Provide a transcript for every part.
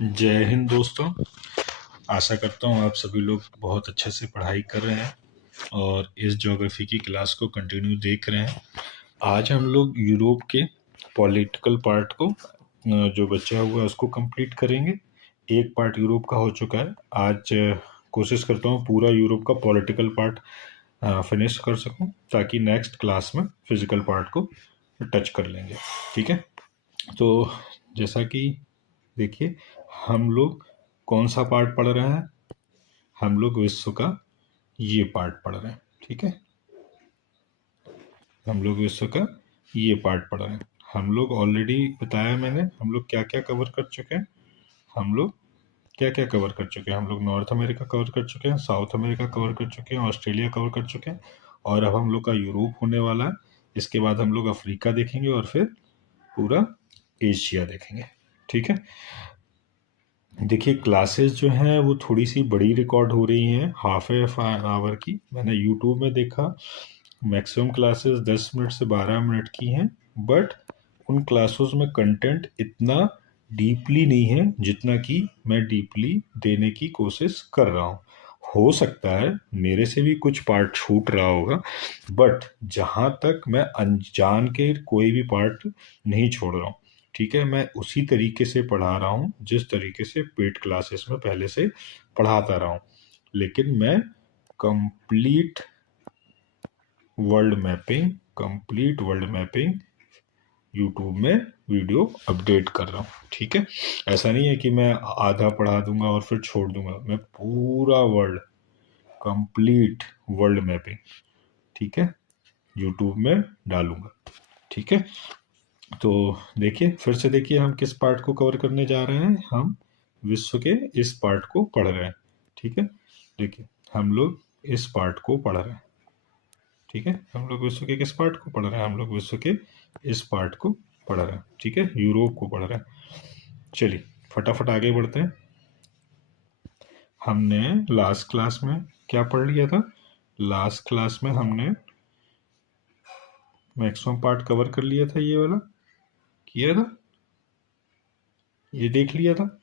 जय हिंद दोस्तों। आशा करता हूँ आप सभी लोग बहुत अच्छे से पढ़ाई कर रहे हैं और इस ज्योग्राफी की क्लास को कंटिन्यू देख रहे हैं। आज हम लोग यूरोप के पॉलिटिकल पार्ट को जो बचा हुआ है उसको कंप्लीट करेंगे। एक पार्ट यूरोप का हो चुका है। आज कोशिश करता हूँ पूरा यूरोप का पॉलिटिकल पार्ट फिनिश कर सकूँ ताकि नेक्स्ट क्लास में फिजिकल पार्ट को टच कर लेंगे। ठीक है, तो जैसा कि देखिए हम लोग कौन सा पार्ट पढ़ रहे हैं। हम लोग विश्व का ये पार्ट पढ़ रहे हैं। ठीक है, हम लोग विश्व का ये पार्ट पढ़ रहे हैं। हम लोग ऑलरेडी बताया मैंने हम लोग क्या क्या कवर कर चुके हैं। हम लोग क्या क्या कवर कर चुके हैं। हम लोग नॉर्थ अमेरिका कवर कर चुके हैं, साउथ अमेरिका कवर कर चुके हैं, ऑस्ट्रेलिया कवर कर चुके हैं और अब हम लोग का यूरोप होने वाला है। इसके बाद हम लोग अफ्रीका देखेंगे और फिर पूरा एशिया देखेंगे। ठीक है, देखिए क्लासेस जो हैं वो थोड़ी सी बड़ी रिकॉर्ड हो रही हैं, हाफ आवर की। मैंने यूट्यूब में देखा मैक्सिमम क्लासेस 10 मिनट से 12 मिनट की हैं, बट उन क्लासेस में कंटेंट इतना डीपली नहीं है जितना कि मैं डीपली देने की कोशिश कर रहा हूँ। हो सकता है मेरे से भी कुछ पार्ट छूट रहा होगा, बट जहाँ तक मैं अनजान के कोई भी पार्ट नहीं छोड़ रहा हूँ। ठीक है, मैं उसी तरीके से पढ़ा रहा हूँ जिस तरीके से पेड क्लासेस में पहले से पढ़ाता रहा हूँ, लेकिन मैं कंप्लीट वर्ल्ड मैपिंग यूट्यूब में वीडियो अपडेट कर रहा हूँ। ठीक है, ऐसा नहीं है कि मैं आधा पढ़ा दूंगा और फिर छोड़ दूंगा। मैं पूरा कंप्लीट वर्ल्ड मैपिंग, ठीक है, यूट्यूब में डालूंगा। ठीक है, तो देखिए फिर से देखिए हम किस पार्ट को कवर करने जा रहे हैं। हम विश्व के इस पार्ट को पढ़ रहे हैं। ठीक है, देखिए हम लोग इस पार्ट को पढ़ रहे हैं। ठीक है, हम लोग विश्व के किस पार्ट को पढ़ रहे हैं। हम लोग विश्व के इस पार्ट को पढ़ रहे हैं। ठीक है, यूरोप को पढ़ रहे हैं। चलिए फटाफट आगे बढ़ते हैं। हमने लास्ट क्लास में क्या पढ़ लिया था। लास्ट क्लास में हमने मैक्सिमम पार्ट कवर कर लिया था। ये वाला किया था, ये देख लिया था।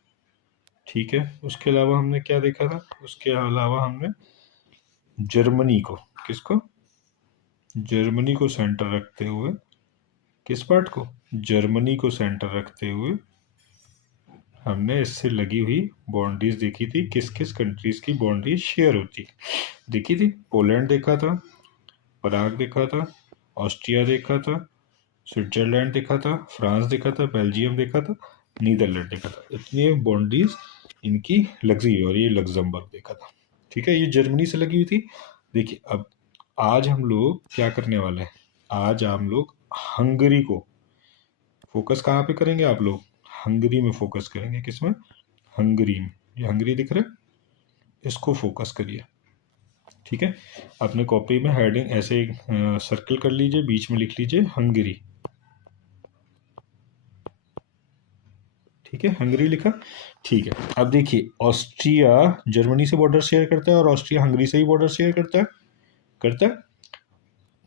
ठीक है, उसके अलावा हमने क्या देखा था। उसके अलावा हमने जर्मनी को, किसको, जर्मनी को सेंटर रखते हुए, किस पार्ट को, जर्मनी को सेंटर रखते हुए हमने इससे लगी हुई बाउंड्रीज देखी थी। किस किस कंट्रीज की बाउंड्रीज शेयर होती देखी थी। पोलैंड देखा था, पराग देखा था, ऑस्ट्रिया देखा था, स्विट्जरलैंड देखा था, फ्रांस देखा था, बेल्जियम देखा था, नीदरलैंड देखा था। इतनी बाउंड्रीज इनकी लगी हुई, और ये लग्जमबर्ग देखा था। ठीक है, ये जर्मनी से लगी हुई थी। देखिए अब आज हम लोग क्या करने वाले हैं। आज हम लोग हंगरी को फोकस कहाँ पे करेंगे। आप लोग हंगरी में फोकस करेंगे। किसमें, हंगरी में। ये हंगरी दिख रहा है, इसको फोकस करिए। ठीक है, अपने कॉपी में हेडिंग ऐसे सर्कल कर लीजिए, बीच में लिख लीजिए हंगरी। ठीक है, हंगरी लिखा। ठीक है, अब देखिए ऑस्ट्रिया जर्मनी से बॉर्डर शेयर करता है और ऑस्ट्रिया हंगरी से ही बॉर्डर शेयर करता है।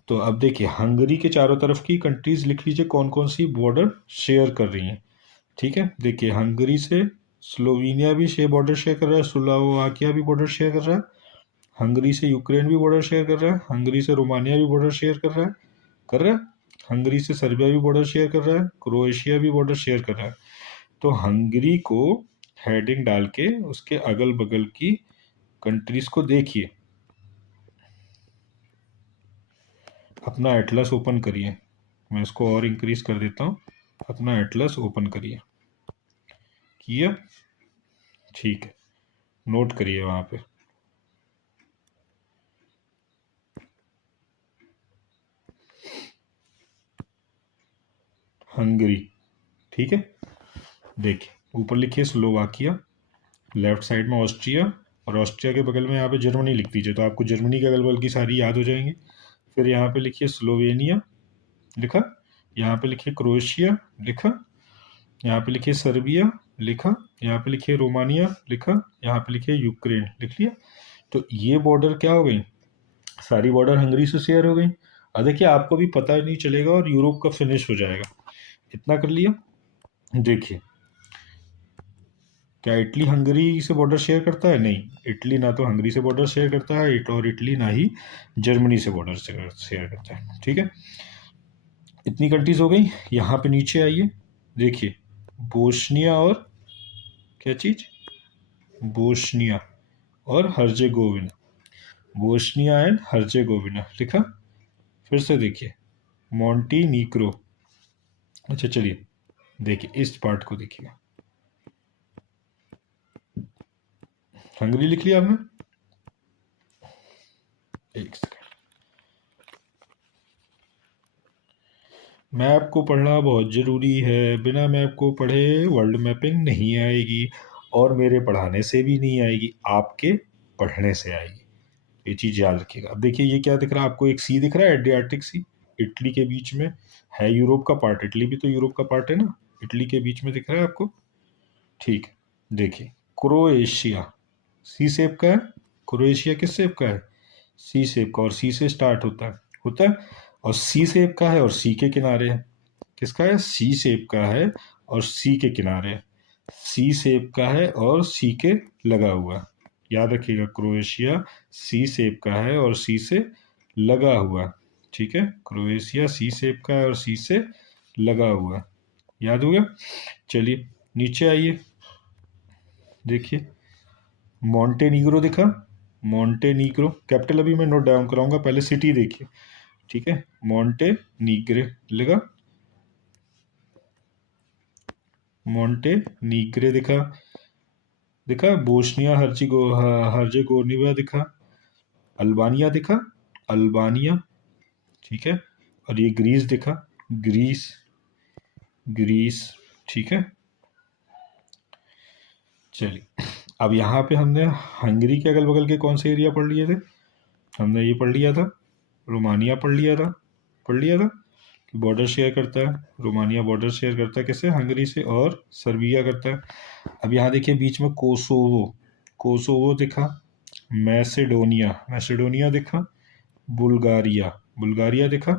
तो अब देखिए हंगरी के चारों तरफ की कंट्रीज लिख लीजिए कौन कौन सी बॉर्डर शेयर कर रही हैं। ठीक है, देखिए हंगरी से स्लोवेनिया भी बॉर्डर शेयर कर रहा है, स्लोवाकिया भी बॉर्डर शेयर कर रहा है, हंगरी से यूक्रेन भी बॉर्डर शेयर कर रहा है, हंगरी से रोमानिया भी बॉर्डर शेयर कर रहा है, हंगरी से सर्बिया भी बॉर्डर शेयर कर रहा है, क्रोएशिया भी बॉर्डर शेयर कर रहा है। तो हंगरी को हेडिंग डाल के उसके अगल बगल की कंट्रीज को देखिए। अपना एटलस ओपन करिए, मैं इसको और इंक्रीज कर देता हूँ। अपना एटलस ओपन करिए, किया, ठीक है, नोट करिए वहां पे। हंगरी, ठीक है, देखिए ऊपर लिखिए स्लोवाकिया, लेफ्ट साइड में ऑस्ट्रिया, और ऑस्ट्रिया के बगल में यहाँ पे जर्मनी लिख दीजिए तो आपको जर्मनी के अगल बगल की सारी याद हो जाएंगी। फिर यहाँ पे लिखिए स्लोवेनिया, लिखा। यहाँ पे लिखिए क्रोएशिया, लिखा। यहाँ पे लिखिए सर्बिया, लिखा। यहाँ पे लिखिए रोमानिया, लिखा। यहाँ पे लिखिए यूक्रेन, लिख लिया। तो ये बॉर्डर क्या हो गई, सारी बॉर्डर हंगरी से शेयर हो गई। अब देखिए आपको भी पता नहीं चलेगा और यूरोप का फिनिश हो जाएगा। इतना कर लिया। देखिए क्या इटली हंगरी से बॉर्डर शेयर करता है? नहीं, इटली ना तो हंगरी से बॉर्डर शेयर करता है और इटली ना ही जर्मनी से बॉर्डर शेयर करता है। ठीक है, इतनी कंट्रीज हो गई। यहाँ पे नीचे आइए, देखिए बोस्निया और क्या चीज, बोस्निया और हर्जेगोविना, बोस्निया एंड हर्जेगोविना लिखा। फिर से देखिए मॉन्टीनीग्रो। अच्छा चलिए देखिए इस पार्ट को देखिए, हंगरी लिख लिया आपने, एक सेकंड। मैप को पढ़ना बहुत ज़रूरी है, बिना मैप को पढ़े वर्ल्ड मैपिंग नहीं आएगी, और मेरे पढ़ाने से भी नहीं आएगी, आपके पढ़ने से आएगी। ये चीज़ याद रखिएगा। अब देखिए ये क्या दिख रहा है आपको, एक सी दिख रहा है, एड्रियाटिक सी, इटली के बीच में है, यूरोप का पार्ट, इटली भी तो यूरोप का पार्ट है ना, इटली के बीच में दिख रहा है आपको। ठीक है, देखिए क्रोएशिया सी शेप का है, क्रोएशिया किस शेप का है, सी शेप का, और सी से स्टार्ट होता है, और सी शेप का है और सी के किनारे है। किसका है, सी शेप का है और सी के किनारे है, सी शेप का है और सी के लगा हुआ है। याद रखिएगा क्रोएशिया सी शेप का है और सी से लगा हुआ है। ठीक है, क्रोएशिया सी शेप का है और सी से लगा हुआ है, याद हो गया। चलिए नीचे आइए, देखिए मॉन्टेनीग्रो दिखा, मॉन्टेनीग्रो कैपिटल अभी मैं नोट डाउन कराऊंगा, पहले सिटी देखिए। ठीक है, मॉन्टेनीग्रे लगा, मॉन्टेनीग्रे दिखा, दिखा बोस्निया हर्जेगोविना दिखा, अल्बानिया दिखा, अल्बानिया। ठीक है, और ये ग्रीस दिखा, ग्रीस, ग्रीस। ठीक है, चलिए अब यहाँ पे हमने हंगरी के अगल बगल के कौन से एरिया पढ़ लिए थे, हमने ये पढ़ लिया था, रोमानिया पढ़ लिया था कि बॉर्डर शेयर करता है, रोमानिया बॉर्डर शेयर करता है किससे, हंगरी से, और सर्बिया करता है। अब यहाँ देखिए बीच में कोसोवो, कोसोवो दिखा, मैसेडोनिया, मैसेडोनिया दिखा, बुल्गारिया, बुल्गारिया दिखा,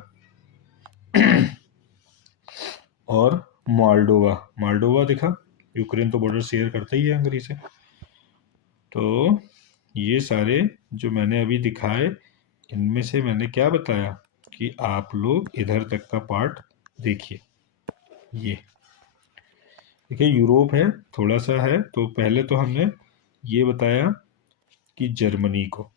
और मोल्डोवा, मोल्डोवा दिखा। यूक्रेन तो बॉर्डर शेयर करता ही है हंगरी से। तो ये सारे जो मैंने अभी दिखाए, इनमें से मैंने क्या बताया कि आप लोग इधर तक का पार्ट देखिए। ये देखिए यूरोप है, थोड़ा सा है, तो पहले तो हमने ये बताया कि जर्मनी को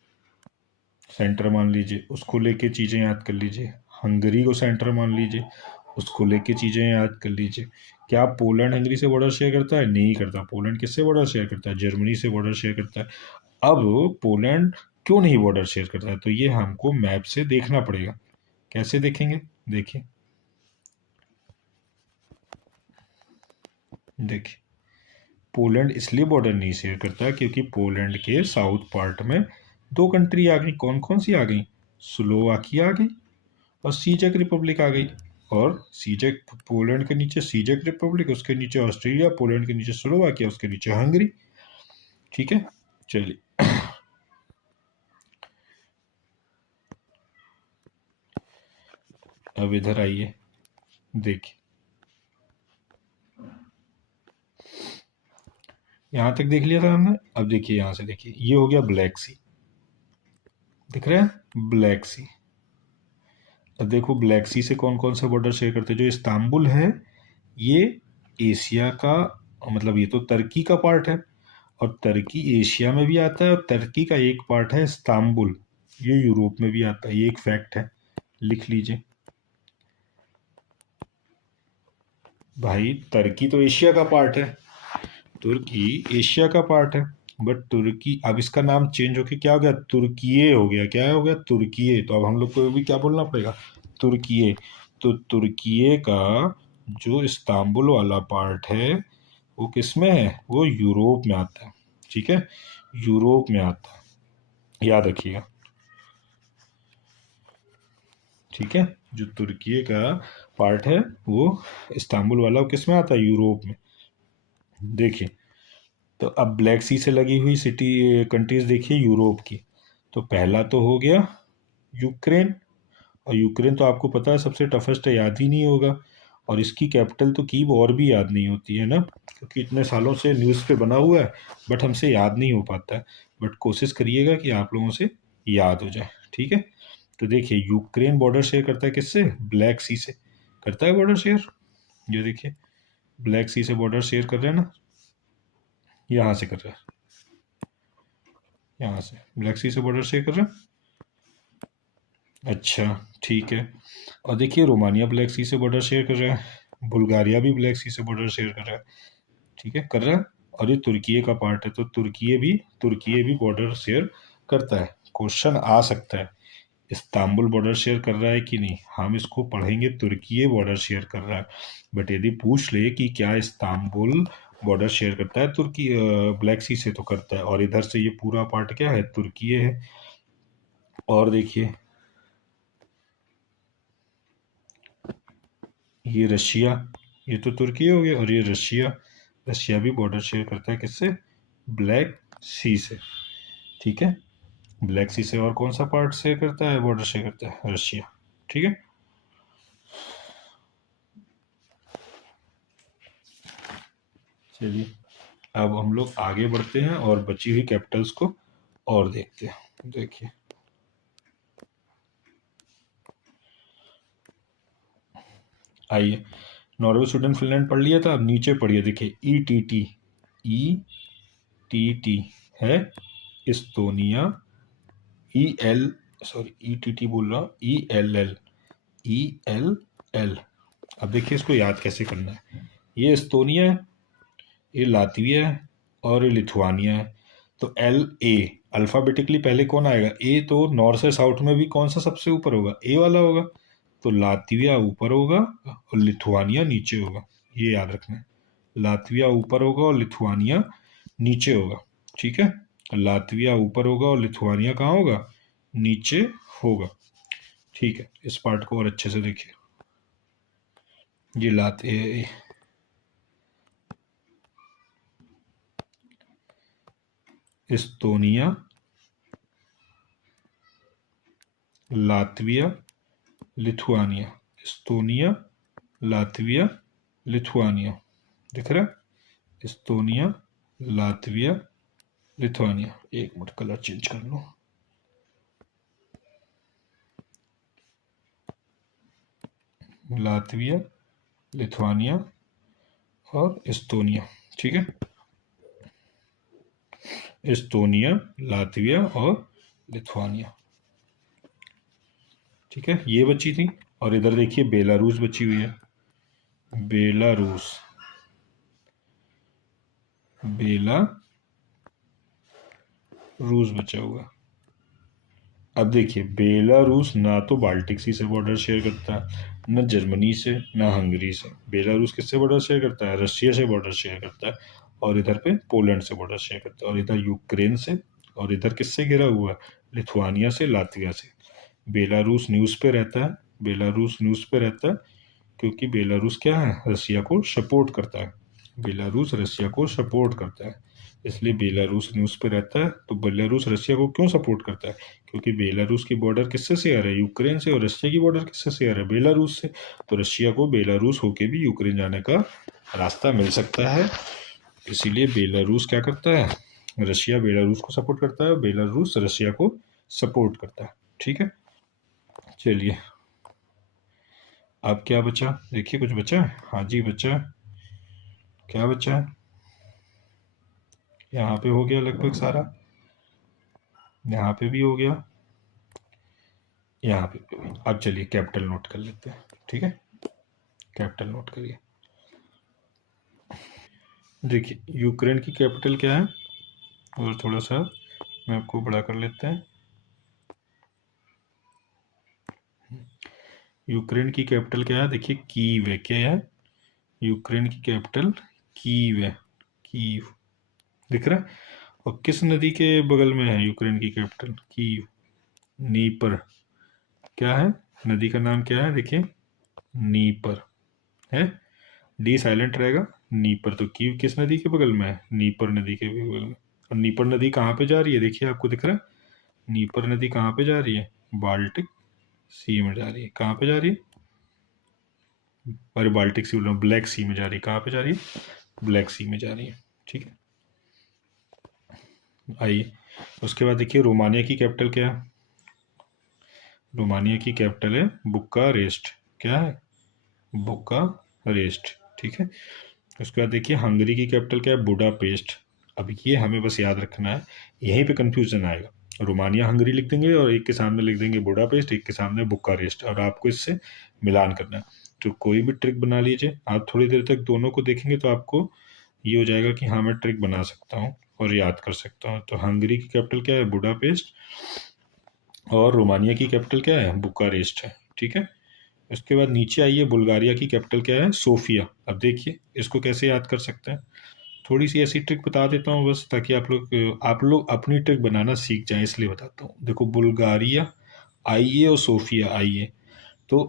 सेंटर मान लीजिए, उसको लेके चीज़ें याद कर लीजिए, हंगरी को सेंटर मान लीजिए, उसको लेके चीज़ें याद कर लीजिए। क्या पोलैंड हंगरी से बॉर्डर शेयर करता है? नहीं करता। पोलैंड किससे बॉर्डर शेयर करता है? जर्मनी से बॉर्डर शेयर करता है। अब पोलैंड क्यों नहीं बॉर्डर शेयर करता है, तो ये हमको मैप से देखना पड़ेगा। कैसे देखेंगे, देखिए देखिए पोलैंड इसलिए बॉर्डर नहीं शेयर करता क्योंकि पोलैंड के साउथ पार्ट में दो कंट्री आ गई। कौन कौन सी आ गई? स्लोवाकिया आ गई और सीजेक रिपब्लिक आ गई। और सीजेक, पोलैंड के नीचे सीजेक रिपब्लिक, उसके नीचे ऑस्ट्रेलिया, पोलैंड के नीचे स्लोवाकिया, उसके नीचे हंगरी। ठीक है, चलिए अब इधर आइए, देखिए यहां तक देख लिया था हमने। अब देखिए यहां से देखिए, ये हो गया ब्लैक सी, दिख रहा है ब्लैक सी। अब देखो ब्लैक सी से कौन कौन सा बॉर्डर शेयर करते हैं, जो इस्तांबुल है ये एशिया का, मतलब ये तो तुर्की का पार्ट है, और तुर्की एशिया में भी आता है, और तुर्की का एक पार्ट है इस्तांबुल, ये यूरोप में भी आता है। ये एक फैक्ट है, लिख लीजिए भाई। तुर्की तो एशिया का पार्ट है, तुर्की एशिया का पार्ट है, बट तुर्की अब इसका नाम चेंज होके क्या हो गया, तुर्कीये हो गया। क्या हो गया? तुर्कीये। तो अब हम लोग को भी क्या बोलना पड़ेगा, तुर्कीये। तो तुर्कीये का जो इस्तांबुल वाला पार्ट है वो किस में है, वो यूरोप में आता है। ठीक है, यूरोप में आता है, याद रखिएगा। ठीक है, जो तुर्की का पार्ट है वो इस्तांबुल वाला वो किस में आता है, यूरोप में। देखिए तो अब ब्लैक सी से लगी हुई सिटी कंट्रीज देखिए यूरोप की। तो पहला तो हो गया यूक्रेन, और यूक्रेन तो आपको पता है सबसे टफेस्ट है, याद ही नहीं होगा। और इसकी कैपिटल तो कीव और भी याद नहीं होती है ना, क्योंकि इतने सालों से न्यूज़ पे बना हुआ है, बट हमसे याद नहीं हो पाता है। बट कोशिश करिएगा कि आप लोगों से याद हो जाए, ठीक है। तो देखिए, यूक्रेन बॉर्डर शेयर करता है किससे? ब्लैक सी से करता है बॉर्डर शेयर। ये देखिए, ब्लैक सी से बॉर्डर शेयर कर रहे हैं ना, यहाँ से कर रहा है, यहाँ से ब्लैक सी से बॉर्डर शेयर कर रहे हैं। अच्छा, ठीक है। और देखिए, रोमानिया ब्लैक सी से बॉर्डर शेयर कर रहा है, बुल्गारिया भी ब्लैक सी से बॉर्डर शेयर कर रहा है, ठीक है, कर रहा है। और ये तुर्की का पार्ट है, तो तुर्की भी बॉर्डर शेयर करता है। क्वेश्चन आ सकता है, इस्तांबुल बॉर्डर शेयर कर रहा है कि नहीं, हम इसको पढ़ेंगे तुर्की बॉर्डर शेयर कर रहा है। बट यदि पूछ ले कि क्या इस्तांबुल बॉर्डर शेयर करता है तुर्की ब्लैक सी से, तो करता है। और इधर से ये पूरा पार्ट क्या है? तुर्की है। और देखिए, ये रशिया, ये तो तुर्की हो गया, और ये रशिया भी बॉर्डर शेयर करता है किससे? ब्लैक सी से, ठीक है। ब्लैक सी से और कौन सा पार्ट शेयर करता है, बॉर्डर शेयर करता है? रशिया, ठीक है। चलिए, अब हम लोग आगे बढ़ते हैं और बची हुई कैपिटल्स को और देखते हैं। देखिए, आइए, नॉर्वे, स्वीडन, फिनलैंड पढ़ लिया था, अब नीचे पढ़िए। देखिए, ई टी टी है इस्तोनिया, ई एल सॉरी ई बोल रहा हूँ, ई एल एल। अब देखिए, इसको याद कैसे करना है। ये एस्तोनिया है, ये लातविया है, और ये लिथुआनिया है। तो एल ए अल्फाबेटिकली पहले कौन आएगा? ए तो नॉर्थ से साउथ में भी कौन सा सबसे ऊपर होगा? ए वाला होगा। तो लातविया ऊपर होगा और लिथुआनिया नीचे होगा, ये याद रखना है। लातविया ऊपर होगा और लिथुआनिया नीचे होगा, ठीक है। लातविया ऊपर होगा और लिथुआनिया कहाँ होगा? नीचे होगा, ठीक है। इस पार्ट को और अच्छे से देखिए। ये Estonia, Latvia, Lithuania, Estonia, Latvia, Lithuania, दिख रहा है? Estonia, Latvia, Lithuania. एक मिनट, कलर चेंज कर लो। लातविया, लिथुआनिया और एस्तोनिया, ठीक है। एस्तोनिया, लातविया और लिथुआनिया, ठीक है, ये बची थी। और इधर देखिए, बेलारूस बची हुई है। बेलारूस, रूस बचा हुआ। अब देखिए, बेलारूस ना तो बाल्टिक सी से बॉर्डर शेयर करता है, न जर्मनी से, न हंगरी से। बेलारूस किससे बॉर्डर शेयर करता है? रशिया से बॉर्डर शेयर करता है। और इधर पे पोलैंड से बॉर्डर शेयर करता है। और इधर यूक्रेन से। और इधर किससे घिरा हुआ है? लिथुआनिया से, लातविया से। बेलारूस न्यूज़ पे रहता है, बेलारूस न्यूज़ पे रहता है, क्योंकि बेलारूस क्या है? रशिया को सपोर्ट करता है। बेलारूस रशिया को सपोर्ट करता है, इसलिए बेलारूस न्यूज़ पे रहता है। तो बेलारूस रशिया को क्यों सपोर्ट करता है? क्योंकि बेलारूस की बॉर्डर किससे शेयर है? यूक्रेन से। और रशिया की बॉर्डर किससे शेयर है? बेलारूस से। तो रशिया को बेलारूस होके भी यूक्रेन जाने का रास्ता मिल सकता है, इसीलिए बेलारूस क्या करता है? रशिया बेलारूस को सपोर्ट करता है, बेलारूस रशिया को सपोर्ट करता है, ठीक है। चलिए, अब क्या बचा? देखिए, कुछ बचा है? हाँ जी, बचा है। क्या बचा है? यहाँ पे हो गया लगभग सारा, यहाँ पे भी हो गया, यहाँ पे भी। अब चलिए, कैपिटल नोट कर लेते हैं, ठीक है। कैपिटल नोट करिए। देखिए, यूक्रेन की कैपिटल क्या है? और थोड़ा सा मैं आपको बड़ा कर लेते हैं। यूक्रेन की कैपिटल क्या है? देखिए, कीव है। क्या है? यूक्रेन की कैपिटल कीव है। कीव, दिख रहा है? और किस नदी के बगल में है यूक्रेन की कैपिटल? Kyiv, Dnieper. क्या है? नदी का नाम क्या है? देखिए, नीपर है। डी साइलेंट रहेगा। नीपर। तो कीव किस नदी के बगल में है? नीपर नदी के बगल में। और नीपर नदी कहाँ पे जा रही है? देखिए, आपको दिख रहा है? नीपर नदी कहाँ पे जा रही है? बाल्टिक सी में जा रही है। कहाँ पे जा रही है? अरे बाल्टिक सी बोल रहा हूँ, ब्लैक सी में जा रही है। कहाँ पे जा रही है? ब्लैक सी में जा रही है। ठीक है, आइए उसके बाद देखिए रोमानिया की कैपिटल क्या है? रोमानिया की कैपिटल है बुकारेस्ट। क्या है? बुकारेस्ट। ठीक है, उसके बाद देखिए हंगरी की कैपिटल क्या है? बुडापेस्ट। अब ये हमें बस याद रखना है, यहीं पे कंफ्यूजन आएगा। रोमानिया हंगरी लिख देंगे और एक के सामने लिख देंगे बुडापेस्ट, एक के सामने बुकारेस्ट, और आपको इससे मिलान करना है। तो कोई भी ट्रिक बना लीजिए, आप थोड़ी देर तक दोनों को देखेंगे तो आपको ये हो जाएगा कि हाँ मैं ट्रिक बना सकता हूँ और याद कर सकता हूँ। तो हंगरी की कैपिटल क्या है? बुडापेस्ट, और रोमानिया की कैपिटल क्या है? बुकारेस्ट है। ठीक है, उसके बाद नीचे आइए, बुल्गारिया की कैपिटल क्या है? सोफिया। अब देखिए इसको कैसे याद कर सकते हैं, थोड़ी सी ऐसी ट्रिक बता देता हूँ बस, ताकि आप लोग अपनी ट्रिक बनाना सीख जाएं, इसलिए बताता हूँ। देखो बुल्गारिया आइए और सोफिया आइए, तो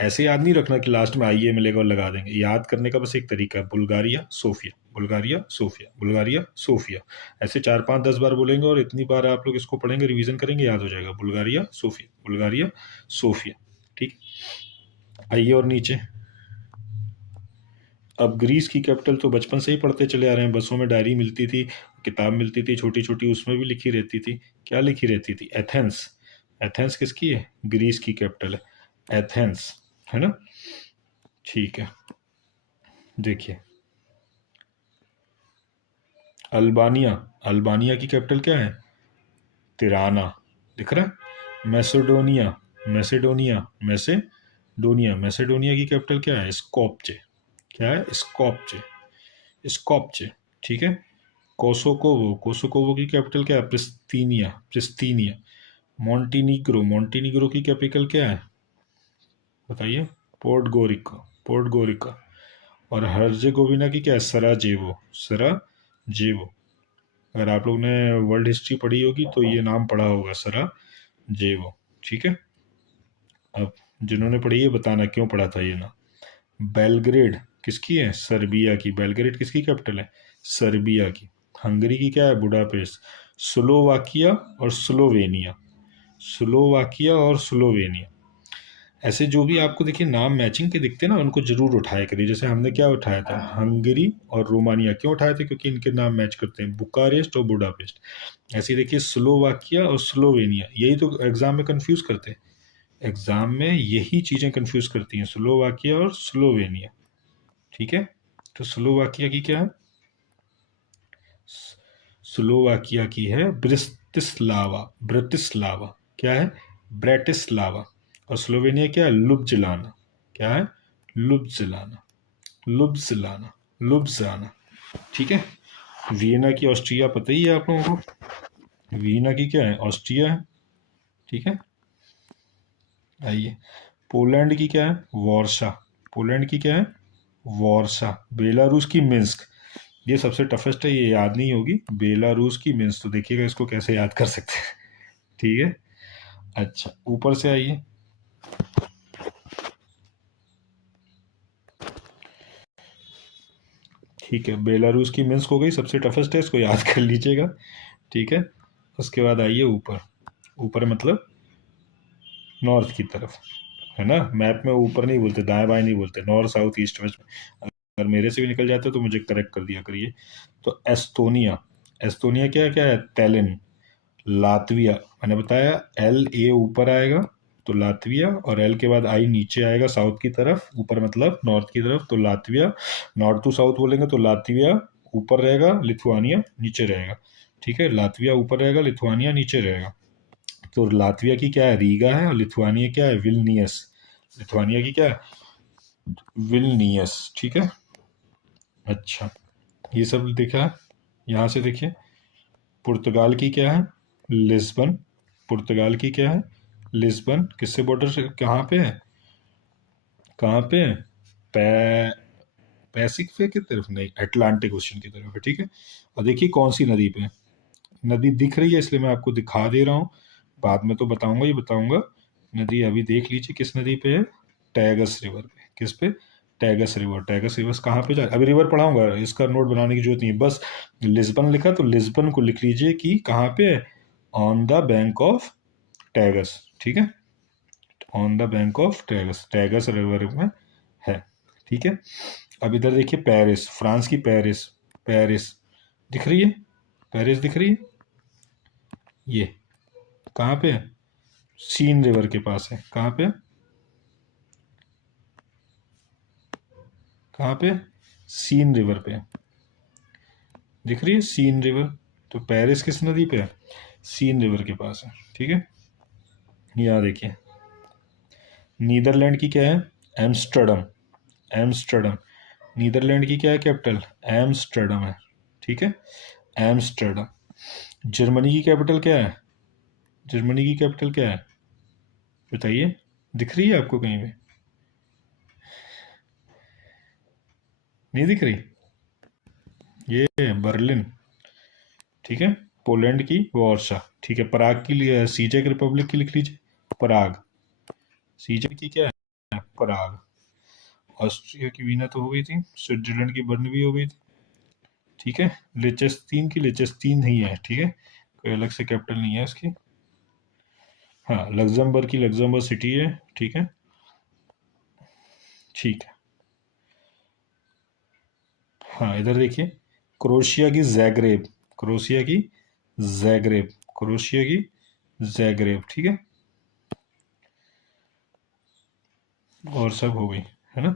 ऐसे याद नहीं रखना कि लास्ट में आइए मिलेगा और लगा देंगे। याद करने का बस एक तरीका है, Bulgaria Sofia, Bulgaria Sofia, Bulgaria Sofia. ऐसे 4 5 10 बार बोलेंगे और इतनी बार आप लोग इसको पढ़ेंगे, रिवीजन करेंगे, याद हो जाएगा। Bulgaria Sofia, Bulgaria Sofia. ठीक, आइए और नीचे। अब ग्रीस की कैपिटल तो बचपन से ही पढ़ते चले आ रहे हैं, बसों में डायरी मिलती थी, किताब मिलती थी छोटी छोटी, उसमें भी लिखी रहती थी। क्या लिखी रहती थी? एथेंस। एथेंस किसकी है? ग्रीस की कैपिटल है एथेंस, है ना। ठीक है, देखिए अल्बानिया। अल्बानिया की कैपिटल क्या है? तिराना। दिख रहा है? मैसेडोनिया। मैसेडोनिया, मैसेडोनिया, मैसेडोनिया की कैपिटल क्या है? स्कोपचे। क्या है? स्कोपचे, स्कोपचे। ठीक है, कोसोकोवो। कोसोकोवो की कैपिटल क्या है? प्रिस्तीनिया, प्रिस्तीनिया। मॉन्टीनीग्रो। मॉन्टीनीग्रो की कैपिटल क्या है? बताइए। पोर्टगोरिका, पोर्टगोरिका। और हर्जेगोविना की क्या है? सराजेवो, सराजेवो। अगर आप लोग ने वर्ल्ड हिस्ट्री पढ़ी होगी तो ये नाम पढ़ा होगा, सराजेवो। ठीक है, अब जिन्होंने पढ़ी है बताना क्यों पढ़ा था ये नाम। बेलग्रेड किसकी है? सर्बिया की। बेलग्रेड किसकी कैपिटल है? सर्बिया की। हंगरी की क्या है? बुडापेस्ट। स्लोवाकिया और स्लोवेनिया, स्लोवाकिया और स्लोवेनिया। ऐसे जो भी आपको देखिए नाम मैचिंग के दिखते हैं ना, उनको जरूर उठाया करिए। जैसे हमने क्या उठाया था? हंगरी और रोमानिया। क्यों उठाए थे? क्योंकि इनके नाम मैच करते हैं, बुकारेस्ट और बुडापेस्ट। ऐसे ही देखिए स्लोवाकिया और स्लोवेनिया, यही तो एग्जाम में कंफ्यूज करते हैं। एग्जाम में यही चीजें कंफ्यूज करती हैं, स्लोवाकिया और स्लोवेनिया। ठीक है, तो स्लोवाकिया की क्या है? स्लोवाकिया की है ब्रिस्तिस्लावा, ब्रतिस्लावा। क्या है? ब्रेटिस्लावा। और स्लोवेनिया क्या है? लुब्जलाना। क्या है? लुब्जलाना, लुब्जलाना, लुब्जाना। ठीक है, वियना की ऑस्ट्रिया पता ही है आप लोगों को, वियना की क्या है? ऑस्ट्रिया है। ठीक है, आइए पोलैंड की क्या है? वॉर्सा। पोलैंड की क्या है? वॉर्सा। बेलारूस की मिन्स्क। ये सबसे टफेस्ट है, ये याद नहीं होगी। बेलारूस की मिन्स्क, तो देखिएगा इसको कैसे याद कर सकते हैं। ठीक है, अच्छा ऊपर से आइए। ठीक है, बेलारूस की मिन्स्क हो गई, सबसे टफेस्ट है, इसको याद कर लीजिएगा। ठीक है, उसके बाद आइए ऊपर। ऊपर मतलब नॉर्थ की तरफ, है ना। मैप में ऊपर नहीं बोलते, दाएं बाएं नहीं बोलते, नॉर्थ साउथ ईस्ट वेस्ट। अगर मेरे से भी निकल जाते तो मुझे करेक्ट कर दिया करिए। तो एस्टोनिया। एस्टोनिया क्या है? क्या है? तैलिन। लातविया, मैंने बताया एल ए ऊपर आएगा तो लातविया, और एल के बाद आई नीचे आएगा साउथ की तरफ, ऊपर मतलब नॉर्थ की तरफ, तो लातविया। नॉर्थ टू साउथ बोलेंगे तो लातविया ऊपर रहेगा, लिथुआनिया नीचे रहेगा। ठीक है, लातविया ऊपर रहेगा, लिथुआनिया नीचे रहेगा। तो लातविया की क्या है? रीगा है, और लिथुआनिया क्या है? विलनियस। लिथुआनिया की क्या है? विलनियस। ठीक है, अच्छा ये सब देखा है। यहाँ से देखिए पुर्तगाल की क्या है? लिस्बन। पुर्तगाल की क्या है? लिस्बन। किससे बॉर्डर से, कहाँ पे है? कहाँ पे है? पै पैसिफिक की तरफ नहीं, अटलांटिक ओशन की तरफ है। ठीक है, और देखिए कौन सी नदी पे है। नदी दिख रही है इसलिए मैं आपको दिखा दे रहा हूँ, बाद में तो बताऊंगा ही बताऊंगा। नदी अभी देख लीजिए किस नदी पे है? टैगस रिवर पे। किस पे? Tags river. टैगस रिवर कहाँ पे जा, अभी रिवर पढ़ाऊंगा, इसका नोट बनाने की जरूरत नहीं है। बस लिस्बन लिखा तो लिस्बन को लिख लीजिए कि कहाँ पे है? On the bank of tags. ठीक है, on the bank of tags, tags river में है। ठीक है। अब इधर देखिए पेरिस, फ्रांस की पेरिस, पेरिस दिख रही है, पेरिस दिख रही है, ये कहाँ पे है, सीन रिवर के पास है, कहाँ पे, कहाँ पे, सीन रिवर पे है, दिख रही है सीन रिवर। तो पेरिस किस नदी पे है, सीन रिवर के पास है, ठीक है। यहाँ देखिए नीदरलैंड की क्या है, एम्स्टर्डम, एम्स्टर्डम, नीदरलैंड की क्या है कैपिटल, एम्स्टर्डम है, ठीक है, एम्स्टर्डम। जर्मनी की कैपिटल क्या है, जर्मनी की कैपिटल क्या है, बताइए, दिख रही है आपको कहीं पे, नहीं दिख रही, ये बर्लिन, ठीक है। पोलैंड की वॉर्सा, ठीक है। पराग की लिए सीजेक रिपब्लिक की लिख लीजिए, पराग, सीजेक की क्या है, पराग। ऑस्ट्रिया की वीना तो हो गई थी, स्विट्जरलैंड की बर्न भी हो गई थी, ठीक है। लिचेस्टीन की लिचेस्टीन नहीं है, ठीक है, कोई अलग से कैपिटल नहीं है इसकी। हाँ, लग्जमबर्ग की लग्जमबर्ग सिटी है, ठीक है, ठीक है। हाँ इधर देखिए क्रोशिया की जैग्रेब, क्रोशिया की जैग्रेब, क्रोशिया की जैग्रेब, ठीक है। और सब हो गई है ना,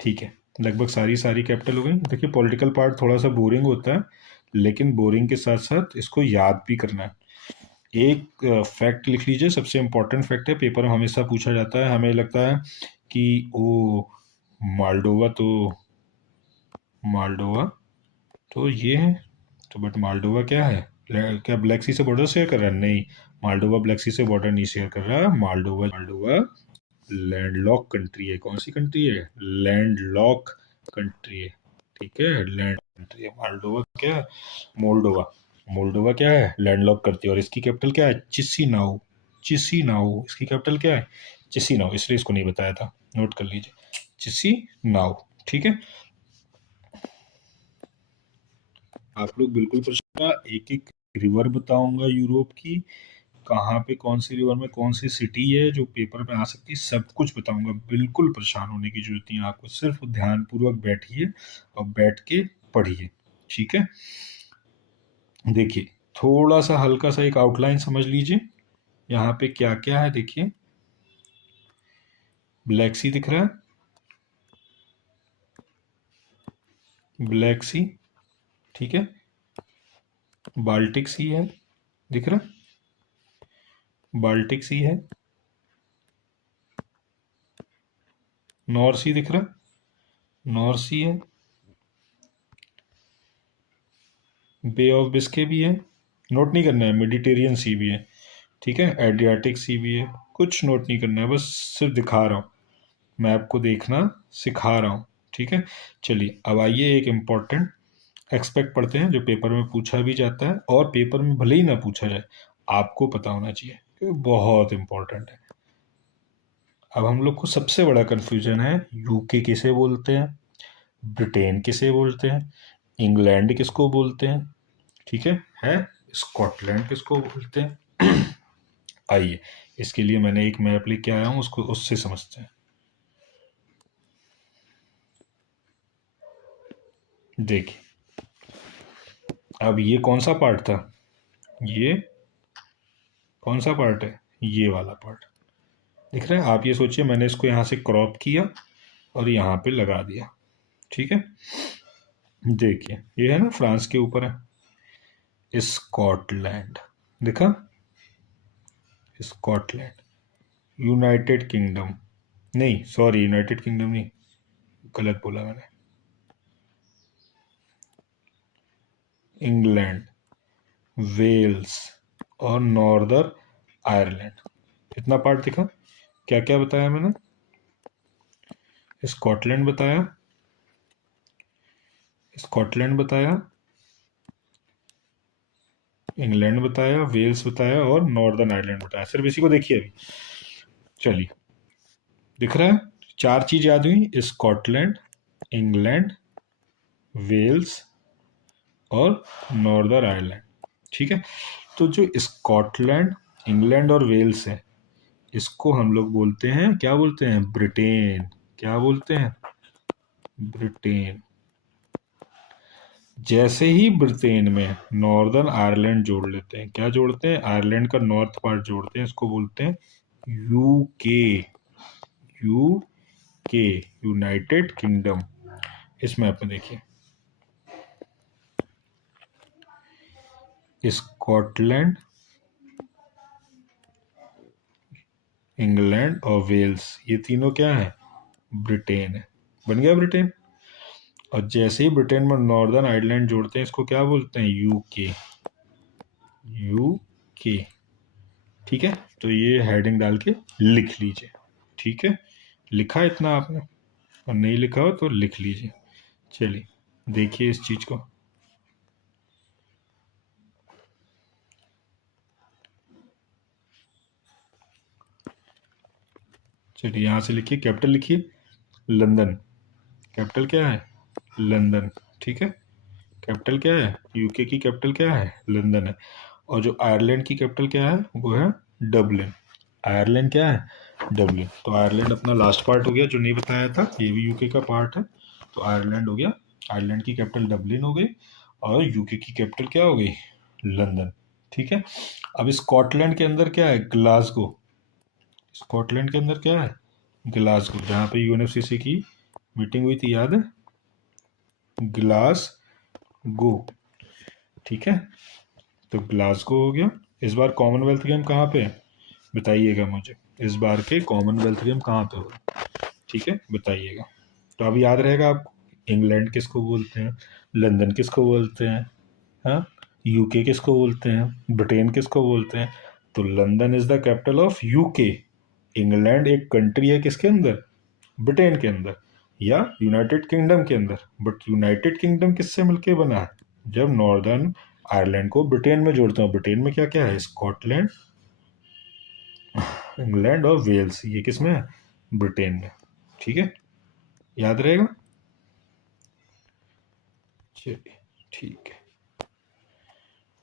ठीक है। लगभग सारी सारी कैपिटल हो गई। देखिए पॉलिटिकल पार्ट थोड़ा सा बोरिंग होता है, लेकिन बोरिंग के साथ साथ इसको याद भी करना है। एक फैक्ट लिख लीजिए, सबसे इम्पोर्टेंट फैक्ट है, पेपर में हमेशा पूछा जाता है, हमें लगता है कि ओ मालडोवा तो, मालडोवा तो ये है, तो बट मालडोवा क्या है, क्या ब्लैक सी से बॉर्डर शेयर कर रहा है, नहीं, मालडोवा ब्लैक सी से बॉर्डर नहीं शेयर कर रहा, मालडोवा, मालडोवा लैंडलॉक कंट्री है, कौन सी कंट्री है, लैंडलॉक कंट्री है, ठीक है, लैंड कंट्री है। मालडोवा क्या है, मोल्डोवा, मोल्डोवा क्या है, लैंडलॉक करती है। और इसकी कैपिटल क्या है, चिसिनाउ, चिसिनाउ, इसकी कैपिटल क्या है, चिसिनाउ, इसलिए इसको नहीं बताया था, नोट कर लीजिए, चिसिनाउ, ठीक है। आप लोग बिल्कुल प्रश्न, एक एक रिवर बताऊंगा यूरोप की, कहाँ पे कौन सी रिवर में कौन सी सिटी है जो पेपर में आ सकती है, सब कुछ बताऊंगा, बिल्कुल परेशान होने की जरूरत नहीं है आपको, सिर्फ ध्यानपूर्वक बैठिए और बैठ के पढ़िए, ठीक है। देखिए थोड़ा सा हल्का सा एक आउटलाइन समझ लीजिए, यहाँ पे क्या क्या है, देखिए ब्लैक सी दिख रहा है, ब्लैक सी, ठीक है, बाल्टिक सी है, दिख रहा है, बाल्टिक सी है, नॉर्थ सी दिख रहा है, नॉर्थ सी है, बे ऑफ बिस्के भी है, नोट नहीं करना है, मेडिटेरियन सी भी है, ठीक है, एड्रियाटिक सी भी है, कुछ नोट नहीं करना है, बस सिर्फ दिखा रहा हूँ, मैप को देखना सिखा रहा हूँ, ठीक है। चलिए अब आइए एक इम्पॉर्टेंट एक्सपेक्ट पढ़ते हैं जो पेपर में पूछा भी जाता है, और पेपर में भले ही ना पूछा जाए आपको पता होना चाहिए क्योंकि बहुत इंपॉर्टेंट है। अब हम लोग को सबसे बड़ा कंफ्यूजन है, यूके किसे बोलते हैं, ब्रिटेन किसे बोलते हैं, इंग्लैंड किसको बोलते हैं, ठीक है, स्कॉटलैंड किसको बोलते हैं। आइए इसके लिए मैंने एक मैप लेके आया हूँ, उसको उससे समझते हैं। देखिए अब ये कौन सा पार्ट था, ये कौन सा पार्ट है, ये वाला पार्ट दिख रहा है। आप ये सोचिए मैंने इसको यहाँ से क्रॉप किया और यहाँ पे लगा दिया, ठीक है। देखिए ये है ना फ्रांस के ऊपर है, स्कॉटलैंड, देखा, स्कॉटलैंड, यूनाइटेड किंगडम, नहीं सॉरी यूनाइटेड किंगडम नहीं, गलत बोला मैंने, इंग्लैंड, वेल्स और नॉर्दर्न आयरलैंड, इतना पार्ट दिखा। क्या क्या बताया मैंने, स्कॉटलैंड बताया, स्कॉटलैंड बताया, इंग्लैंड बताया, वेल्स बताया और नॉर्दर्न आयरलैंड बताया, सिर्फ इसी को देखिए अभी। चलिए दिख रहा है, चार चीज याद हुई, स्कॉटलैंड, इंग्लैंड, वेल्स और नॉर्दर्न आयरलैंड, ठीक है। तो जो स्कॉटलैंड, इंग्लैंड और वेल्स है, इसको हम लोग बोलते हैं, क्या बोलते हैं, ब्रिटेन, क्या बोलते हैं, ब्रिटेन। जैसे ही ब्रिटेन में नॉर्दर्न आयरलैंड जोड़ लेते हैं, क्या जोड़ते हैं, आयरलैंड का नॉर्थ पार्ट जोड़ते हैं, इसको बोलते हैं यूके। UK United kingdom. इस मैप में देखिए, स्कॉटलैंड, इंग्लैंड और वेल्स, ये तीनों क्या है, ब्रिटेन है। बन गया ब्रिटेन। और जैसे ही ब्रिटेन में नॉर्दर्न आयरलैंड जोड़ते हैं, इसको क्या बोलते हैं, यूके। यूके, ठीक है। तो ये हेडिंग डाल के लिख लीजिए, ठीक है। लिखा इतना आपने, और नहीं लिखा हो तो लिख लीजिए। चलिए देखिए इस चीज को। चलिए यहां से लिखिए, कैपिटल लिखिए लंदन। कैपिटल क्या है, लंदन, ठीक है। कैपिटल क्या है, यूके की कैपिटल क्या है, लंदन है। और जो आयरलैंड की कैपिटल क्या है, वो है डबलिन। आयरलैंड क्या है, डबलिन। तो आयरलैंड अपना लास्ट पार्ट हो गया, जो नहीं बताया था, ये भी यूके का पार्ट है। तो आयरलैंड हो गया, आयरलैंड की कैपिटल डबलिन हो गई, और यूके की कैपिटल क्या हो गई, लंदन, ठीक है। अब स्कॉटलैंड के अंदर क्या है, ग्लासगो। स्कॉटलैंड के अंदर क्या है, ग्लासगो, जहाँ पे यूएनएफसीसी की मीटिंग हुई थी, याद है, ग्लासगो, ठीक है। तो ग्लासगो हो गया। इस बार कॉमनवेल्थ गेम कहाँ पे है, बताइएगा मुझे, इस बार के कॉमनवेल्थ गेम कहाँ पे होगा, ठीक है, बताइएगा। तो अब याद रहेगा आपको, इंग्लैंड किसको बोलते हैं, लंदन किसको बोलते हैं, हाँ, यूके किसको बोलते हैं, ब्रिटेन किसको बोलते हैं। तो London is the capital of UK. England एक कंट्री है किसके अंदर, ब्रिटेन के अंदर, या यूनाइटेड किंगडम के अंदर। बट यूनाइटेड किंगडम किससे मिलके बना है, जब नॉर्दर्न आयरलैंड को ब्रिटेन में जोड़ते हैं। ब्रिटेन में क्या क्या है, स्कॉटलैंड, इंग्लैंड और वेल्स, ये किस में है, ब्रिटेन में, ठीक है, याद रहेगा। चलिए ठीक है।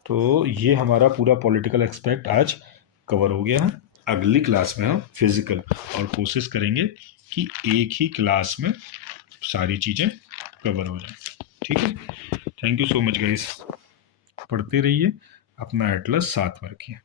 तो ये हमारा पूरा पॉलिटिकल एक्सपेक्ट आज कवर हो गया है। अगली क्लास में हम फिजिकल, और कोशिश करेंगे कि एक ही क्लास में सारी चीज़ें कवर हो जाए, ठीक है। Thank you so much guys, पढ़ते रहिए, अपना एटलस साथ में रखिए।